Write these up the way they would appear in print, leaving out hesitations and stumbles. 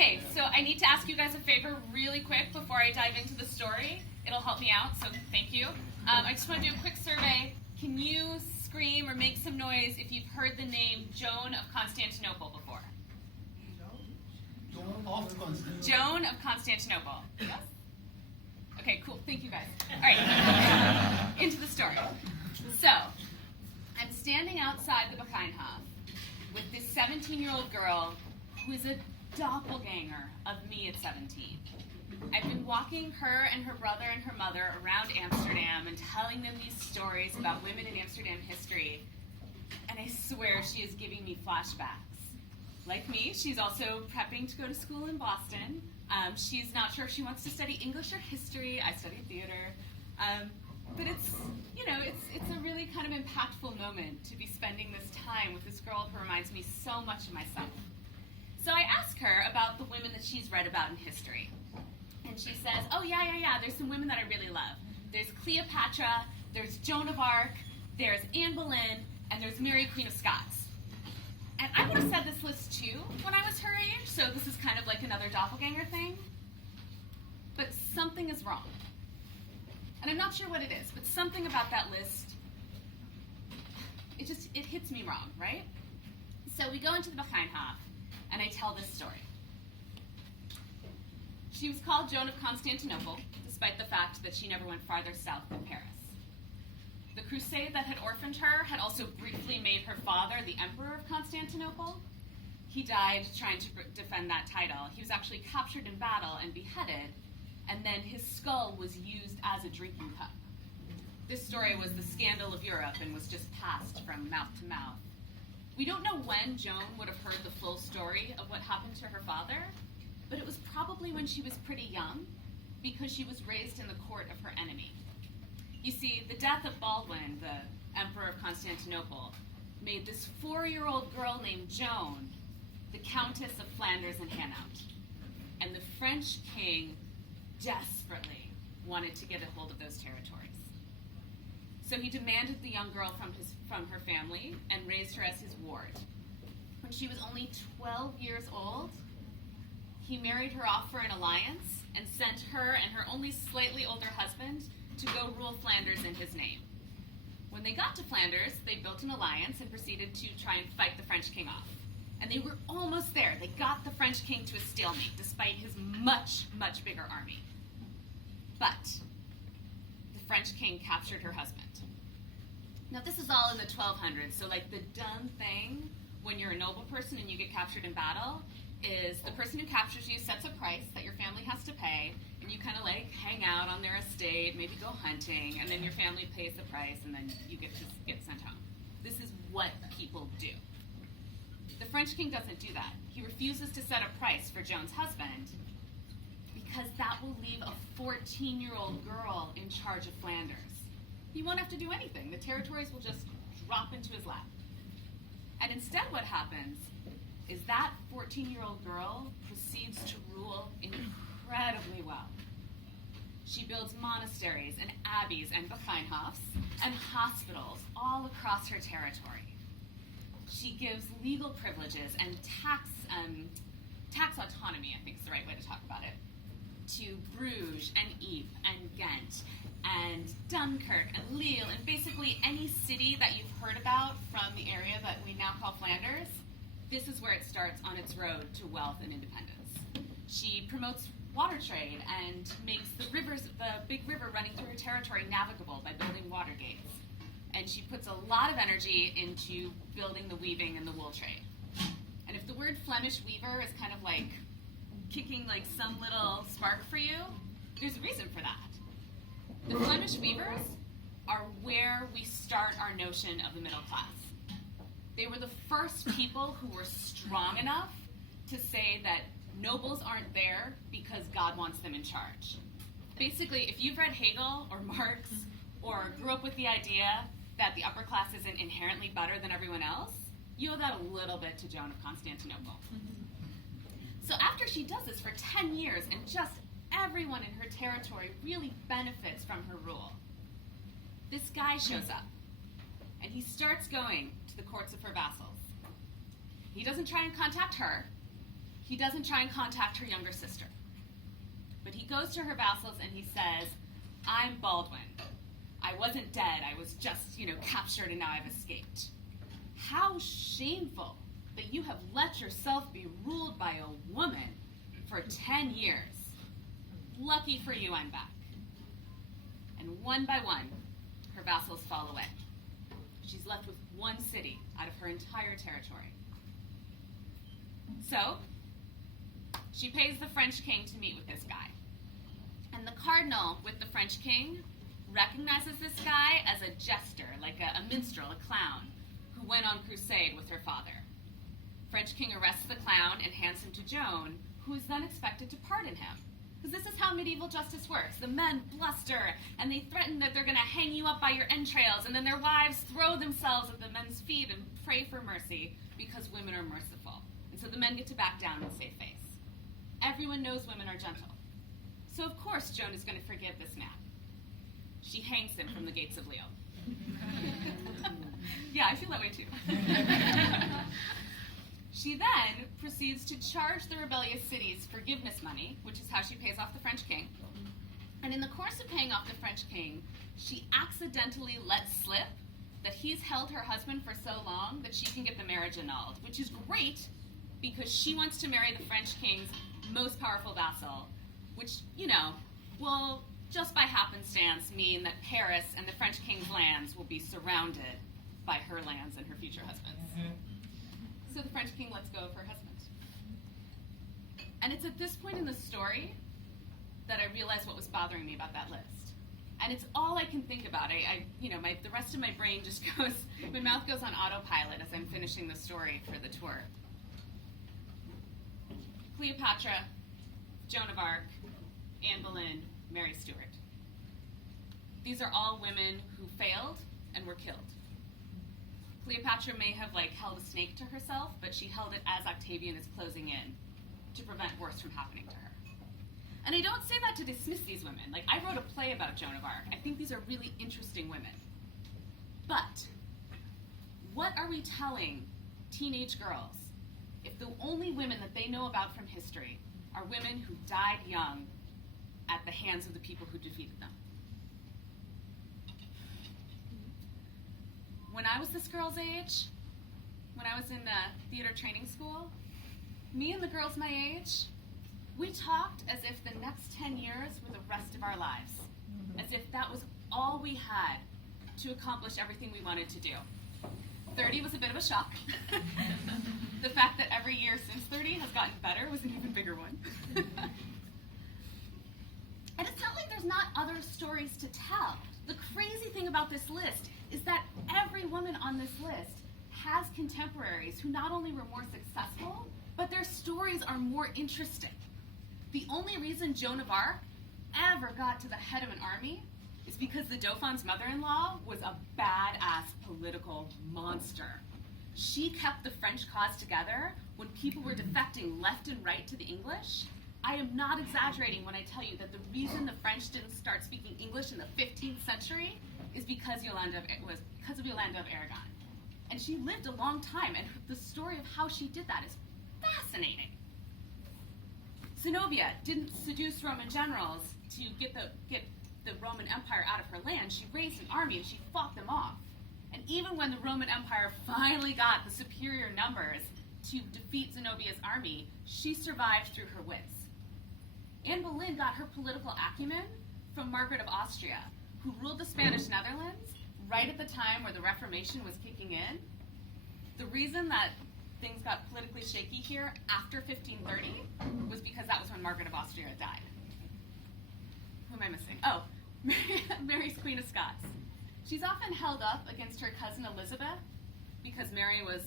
Okay, so I need to ask you guys a favor really quick before I dive into the story. It'll help me out, so thank you. I just want to do a quick survey. Can you scream or make some noise if you've heard the name Joan of Constantinople before? Joan of Constantinople. Yes? Okay, cool. Thank you guys. All right, into the story. So, I'm standing outside the Boleyn with this 17-year-old girl who is a doppelganger of me at 17. I've been walking her and her brother and her mother around Amsterdam and telling them these stories about women in Amsterdam history, and I swear she is giving me flashbacks. Like me, she's also prepping to go to school in Boston. She's not sure if she wants to study English or history. I studied theater. But it's a really kind of impactful moment to be spending this time with this girl who reminds me so much of myself. So I ask her about the women that she's read about in history. And she says, oh, yeah, there's some women that I really love. There's Cleopatra, there's Joan of Arc, there's Anne Boleyn, and there's Mary, Queen of Scots. And I would have said this list too when I was her age, so this is kind of like another doppelganger thing. But something is wrong. And I'm not sure what it is, but something about that list, it hits me wrong, right? So we go into the Boleyn, and I tell this story. She was called Joan of Constantinople, despite the fact that she never went farther south than Paris. The crusade that had orphaned her had also briefly made her father the Emperor of Constantinople. He died trying to defend that title. He was actually captured in battle and beheaded, and then his skull was used as a drinking cup. This story was the scandal of Europe and was just passed from mouth to mouth. We don't know when Joan would have heard the full story of what happened to her father, but it was probably when she was pretty young, because she was raised in the court of her enemy. You see, the death of Baldwin, the Emperor of Constantinople, made this 4-year-old girl named Joan the Countess of Flanders and Hainaut. And the French king desperately wanted to get a hold of those territories. So he demanded the young girl from her family and raised her as his ward. When she was only 12 years old, he married her off for an alliance and sent her and her only slightly older husband to go rule Flanders in his name. When they got to Flanders, they built an alliance and proceeded to try and fight the French king off. And they were almost there. They got the French king to a stalemate, despite his much, much bigger army. But the French king captured her husband. Now, this is all in the 1200s, so like the dumb thing when you're a noble person and you get captured in battle is the person who captures you sets a price that your family has to pay, and you kind of like hang out on their estate, maybe go hunting, and then your family pays the price, and then you get sent home. This is what people do. The French king doesn't do that. He refuses to set a price for Joan's husband because that will leave a 14-year-old girl in charge of Flanders. He won't have to do anything. The territories will just drop into his lap. And instead what happens is that 14-year-old girl proceeds to rule incredibly well. She builds monasteries and abbeys and Boleynhofs and hospitals all across her territory. She gives legal privileges and tax autonomy, I think is the right way to talk about it, to Bruges and Ypres and Ghent and Dunkirk and Lille and basically any city that you've heard about from the area that we now call Flanders. This is where it starts on its road to wealth and independence. She promotes water trade and makes the big river running through her territory navigable by building water gates. And she puts a lot of energy into building the weaving and the wool trade. And if the word Flemish weaver is kind of like kicking like some little spark for you, there's a reason for that. The Flemish weavers are where we start our notion of the middle class. They were the first people who were strong enough to say that nobles aren't there because God wants them in charge. Basically, if you've read Hegel or Marx or grew up with the idea that the upper class isn't inherently better than everyone else, you owe that a little bit to Joan of Constantinople. So after she does this for 10 years and just everyone in her territory really benefits from her rule, this guy shows up and he starts going to the courts of her vassals. He doesn't try and contact her. He doesn't try and contact her younger sister. But he goes to her vassals and he says, I'm Baldwin. I wasn't dead. I was just, captured and now I've escaped. How shameful that you have let yourself be ruled by a woman for 10 years. Lucky for you, I'm back. And one by one, her vassals fall away. She's left with one city out of her entire territory. So, she pays the French king to meet with this guy. And the cardinal with the French king recognizes this guy as a jester, like a minstrel, a clown, who went on crusade with her father. French king arrests the clown and hands him to Joan, who is then expected to pardon him. Because this is how medieval justice works. The men bluster, and they threaten that they're going to hang you up by your entrails, and then their wives throw themselves at the men's feet and pray for mercy, because women are merciful. And so the men get to back down and save face. Everyone knows women are gentle. So of course Joan is going to forgive this man. She hangs him from the gates of Leo. Yeah, I feel that way too. She then proceeds to charge the rebellious cities forgiveness money, which is how she pays off the French king. And in the course of paying off the French king, she accidentally lets slip that he's held her husband for so long that she can get the marriage annulled, which is great because she wants to marry the French king's most powerful vassal, which, will just by happenstance mean that Paris and the French king's lands will be surrounded by her lands and her future husband's. So the French king lets go of her husband. And it's at this point in the story that I realized what was bothering me about that list. And it's all I can think about. The rest of my brain just goes, my mouth goes on autopilot as I'm finishing the story for the tour. Cleopatra, Joan of Arc, Anne Boleyn, Mary Stuart. These are all women who failed and were killed. Cleopatra may have held a snake to herself, but she held it as Octavian is closing in to prevent worse from happening to her. And I don't say that to dismiss these women. I wrote a play about Joan of Arc. I think these are really interesting women. But what are we telling teenage girls if the only women that they know about from history are women who died young at the hands of the people who defeated them? When I was this girl's age, when I was in theater training school, me and the girls my age, we talked as if the next 10 years were the rest of our lives, as if that was all we had to accomplish everything we wanted to do. 30 was a bit of a shock. The fact that every year since 30 has gotten better was an even bigger one. And it's not like there's not other stories to tell. The crazy thing about this list is that every woman on this list has contemporaries who not only were more successful, but their stories are more interesting. The only reason Joan of Arc ever got to the head of an army is because the Dauphin's mother-in-law was a badass political monster. She kept the French cause together when people were defecting left and right to the English. I am not exaggerating when I tell you that the reason the French didn't start speaking English in the 15th century is because of Yolande of Aragon. And she lived a long time, and the story of how she did that is fascinating. Zenobia didn't seduce Roman generals to get the Roman Empire out of her land. She raised an army and she fought them off. And even when the Roman Empire finally got the superior numbers to defeat Zenobia's army, she survived through her wits. Anne Boleyn got her political acumen from Margaret of Austria, who ruled the Spanish Netherlands right at the time where the Reformation was kicking in. The reason that things got politically shaky here after 1530 was because that was when Margaret of Austria died. Who am I missing? Oh, Mary's Queen of Scots. She's often held up against her cousin Elizabeth because Mary was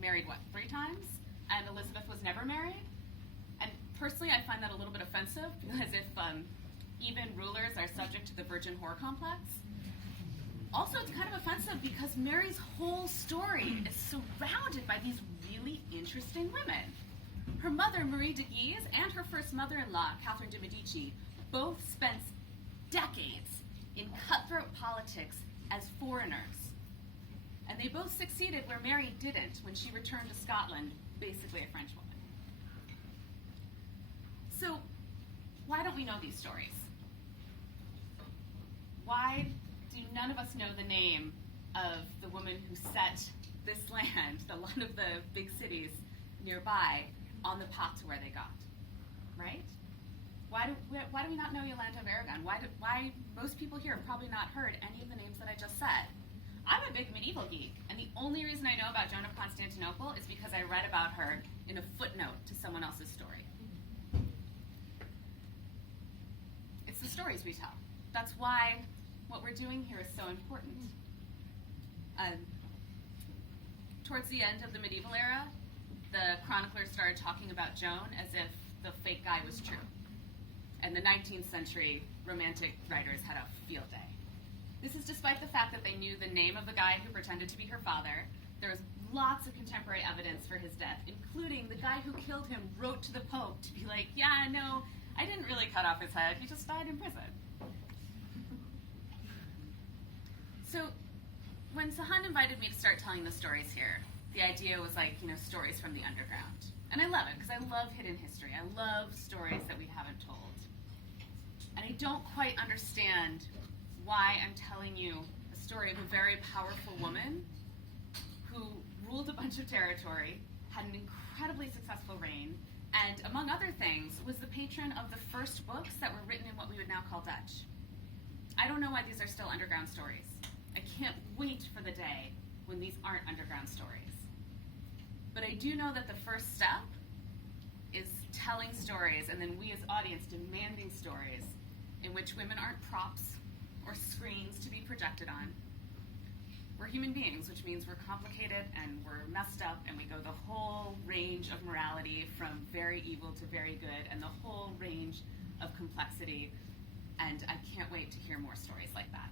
married, 3 times? And Elizabeth was never married. And personally, I find that a little bit offensive because if even rulers are subject to the virgin whore complex. Also, it's kind of offensive because Mary's whole story is surrounded by these really interesting women. Her mother, Marie de Guise, and her first mother-in-law, Catherine de Medici, both spent decades in cutthroat politics as foreigners. And they both succeeded where Mary didn't when she returned to Scotland, basically a French woman. So, why don't we know these stories? Why do none of us know the name of the woman who set this land, a lot of the big cities nearby, on the path to where they got, right? Why do we not know Yolanda of Aragon? Why most people here have probably not heard any of the names that I just said? I'm a big medieval geek, and the only reason I know about Joan of Constantinople is because I read about her in a footnote to someone else's story. It's the stories we tell. That's why what we're doing here is so important. Towards the end of the medieval era, the chroniclers started talking about Joan as if the fake guy was true. And the 19th century romantic writers had a field day. This is despite the fact that they knew the name of the guy who pretended to be her father. There was lots of contemporary evidence for his death, including the guy who killed him wrote to the Pope to be like, yeah, no, I didn't really cut off his head, he just died in prison. So when Sahand invited me to start telling the stories here, the idea was like, stories from the underground. And I love it, because I love hidden history. I love stories that we haven't told. And I don't quite understand why I'm telling you a story of a very powerful woman who ruled a bunch of territory, had an incredibly successful reign, and among other things, was the patron of the first books that were written in what we would now call Dutch. I don't know why these are still underground stories. I can't wait for the day when these aren't underground stories. But I do know that the first step is telling stories, and then we as audience demanding stories in which women aren't props or screens to be projected on. We're human beings, which means we're complicated and we're messed up, and we go the whole range of morality from very evil to very good, and the whole range of complexity, and I can't wait to hear more stories like that.